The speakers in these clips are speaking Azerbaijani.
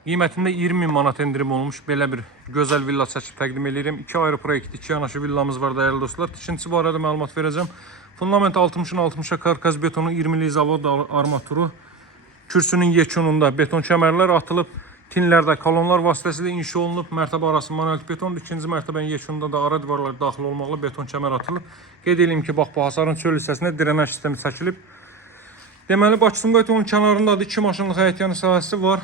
Qiymətində 20.000 manat endirim olmuş. Belə bir gözəl villa çəkib təqdim edirəm. 2 ayrı proyekt, 2 yanaşı villamız var dəyərli dostlar. Tikintisi barədə məlumat verəcəm. Fundament 60'ın 60'a karkaz betonu, 20'li zavod armaturu, kürsünün yekununda beton kəmərlər atılıb, tinlərdə kolonlar vasitəsilə inşa olunub, mərtəbə arası manuel betondur. İkinci mərtəbənin yekununda da ara divarlar daxil olmaqla beton kəmər atılıb. Qeyd edeyim ki, bax bu hasarın çöl hissəsində drenaj sistemi çəkilib. Deməli, Bakı-Sumqayıt yolunun kənarında 2 maşınlıq həyətyanı sahəsi var.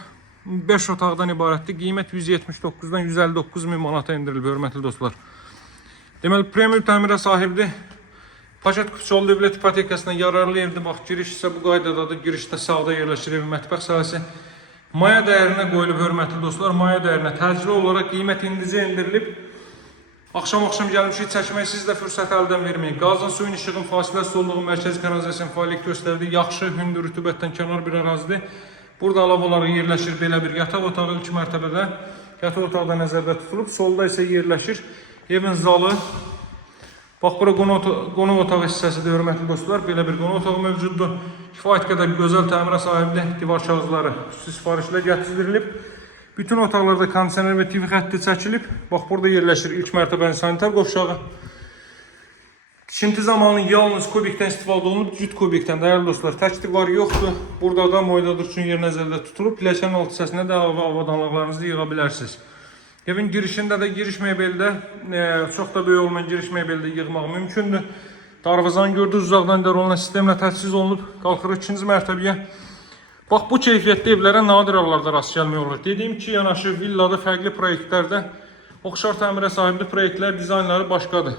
5 otaqdan ibarətdir. Qiymət 179'dan 159.000 manata endirilib, hörmətli dostlar. Deməli, premium təmirə sahibdir. Paşat Kupçoğlu Dövlət İpotekasına yararlı evdir. Bax, giriş isə bu qaydadadır. Girişdə sağda yerləşir evin mətbəx sahəsi. Maya dəyərinə qoyulub, hörmətli dostlar. Maya dəyərinə təcili olaraq qiymət indicə endirilib. Axşam gəlmişik çəkmək, siz də fürsət əldən verməyin. Qazın, suyun, işığın fasiləsiz olduğu mərkəzi kanalizasiyanın fəaliyyət göstərdiyi yaxşı, hündür, rütubətdən kənar bir ərazidir. Burada əlavə olaraq yerləşir belə bir yataq otağı ilk mərtəbədə. Yataq otağı da nəzərdə tutulub. Solda isə yerləşir evin zalı. Bax, bura qonaq otağı hissəsidir, hörmətli dostlar. Belə bir qonaq otağı mövcuddur. Kifayət qədər gözəl təmirə sahibdir. Divar kağızları xüsusi sifarişlə gətirilib. Bütün otaqlarda kondisioner və TV xətti çəkilib. Bax, burada yerləşir ilk mərtəbənin sanitar qovşağı. Tikinti zamanı yalnız kubikdən istifadə olunub, cüt kubikdən, dəyərli dostlar. Tək divar yoxdur. Burada da moydadır üçün yer nəzərdə tutulub. Pilləkənin alt hissəsində də avadanlıqlarınızı yığa bilərsiniz. Evin girişində də giriş mebeldə, çox da böyük olmayan giriş mebeldə yığmaq mümkündür. Darvazanı gördünüz, uzaqdan idarə sistemlə təchiz olunub. Qalxırıq ikinci mərtəbəyə. Bax, bu keyfiyyətli evlərə nadir hallarda rast gəlmək olur. Dediyim ki, yanaşı villada fərqli proyektlərdə oxşar təmirə sahibli proyektlər, dizaynları başqadır.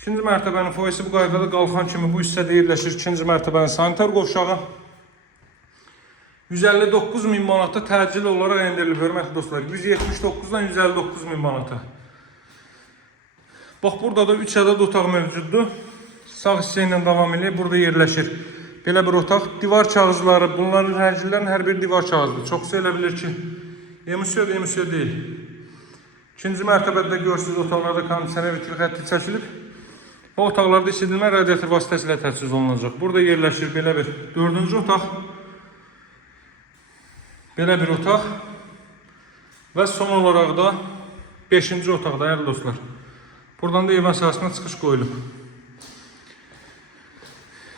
İkinci mərtəbənin foyesi bu qaydada qalxan kimi bu hissədə yerləşir. İkinci mərtəbənin sanitar qovşağı 159.000 manata təcili olaraq endirilib, hörmətli dostlar. 179'dan 159.000 manata. Bax, burada da 3 ədəd otaq mövcuddur. Sağ hissə ilə davam edir. Burada yerləşir belə bir otaq. Divar kağızları, bunların rənglərin hər bir divar kağızdır. Çoxsa elə bilir ki, emisiya deyil. İkinci mərtəbədə görürsünüz, otaqlarda kondisioner və TV xətti çəkilib. Bu otaqlarda isidilmə radiator vasitəsilə təchiz olunacaq. Burada yerləşir belə bir 4-cü otaq. Belə bir otaq. Və son olaraq da 5-ci otaq, dəyərli dostlar. Buradan da evin sahəsinə çıxış qoyulub.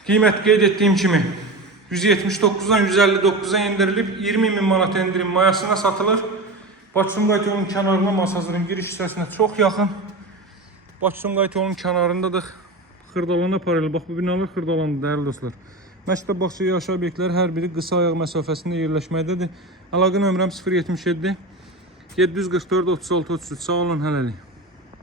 Qiymət qeyd etdiyim kimi 179'dan 159'a endirilib, 20.000 manat endirim mayasına satılır. Bakı-Sumqayıt yolunun kənarına Masazırın giriş hissəsinə çox yaxın. Bakı-Sumqayıt yolunun kənarındadır. Xırdalana paralel. Bax, bu binalar xırdalandı, dəyərli dostlar. Məktəb, bağça, yaşa obyektləri hər biri qısa ayaq məsafəsində yerləşməkdədir. Əlaqə nömrəm 077 744 36 33. Sağ olun, hələlik.